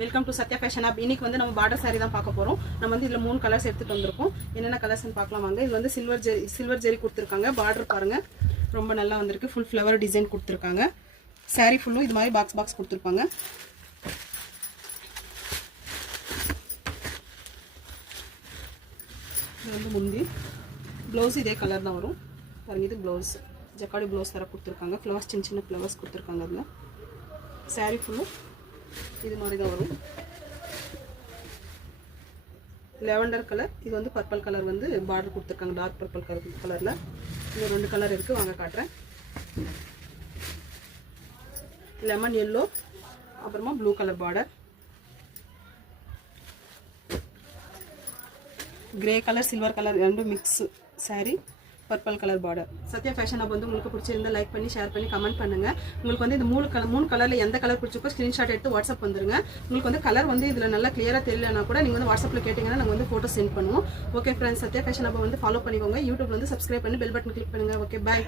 Welcome to Sathya fashion hub. இன்னைக்கு வந்து நம்ம பார்டர் சாரி தான் பார்க்க போறோம். நம்ம வந்து இதுல 3 கலர்ஸ் எடுத்துட்டு வந்திருக்கோம். என்னென்ன கலர்ஸ்னு பார்க்கலாம் வாங்க. இது வந்து சில்வர் ஜெரி கொடுத்துருக்காங்க. பார்டர் பாருங்க ரொம்ப நல்லா வந்திருக்கு. ஃபுல் ஃப்ளவர் டிசைன் கொடுத்துருக்காங்க. சாரி ஃபுல்லும் இது மாதிரி பாக்ஸ் கொடுத்துருப்பாங்க. இது வந்து முந்தி ப்ளவுஸ் இதே கலர் தான் வரும் பாருங்க. இது ப்ளவுஸ் ஜக்காடி ப்ளவுஸ் தர கொடுத்துருக்காங்க. ஃப்ளவர்ஸ் சின்ன ஃப்ளவர்ஸ் கொடுத்துருக்காங்க. அதில் சாரி ஃபுல்லும் இது மாதிரி தான் வரும். லெவண்டர் கலர், இது வந்து பர்பிள் கலர் வந்து பார்டர் கொடுத்துருக்காங்க. டார்க் பர்பிள் கலரில் இன்னும் 2 கலர் இருக்குது, வாங்க காட்டுறேன். லெமன் எல்லோ, அப்புறமா blue colour border, grey colour silver colour ரெண்டும் mix sari, purple colour border. Sathya fashion hub வந்து உங்களுக்கு பிடிச்சிருந்தா லைக் பண்ணி ஷேர் பண்ணி கமெண்ட் பண்ணுங்க. உங்களுக்கு வந்து இந்த 3 கலரில் எந்த கலர் பிடிச்சிருக்கோ ஸ்க்ரீன்ஷாட் எடுத்து வாட்ஸ்அப் வந்துருங்க. உங்களுக்கு வந்து கலர் வந்து இதில் நல்லா கிளியராக தெரியலனா கூட நீங்கள் வந்து வாட்ஸ்அப்பில் கேட்டிங்கன்னா நாங்கள் வந்து ஃபோட்டோ சென்ட் பண்ணுவோம். Okay friends, Sathya fashion hub வந்து ஃபாலோ பண்ணிக்கோங்க. யூடியூப்ல வந்து சப்ஸ்கிரைப் பண்ணி பெல் பட்டன் கிளிக் பண்ணுங்கள். Okay bye.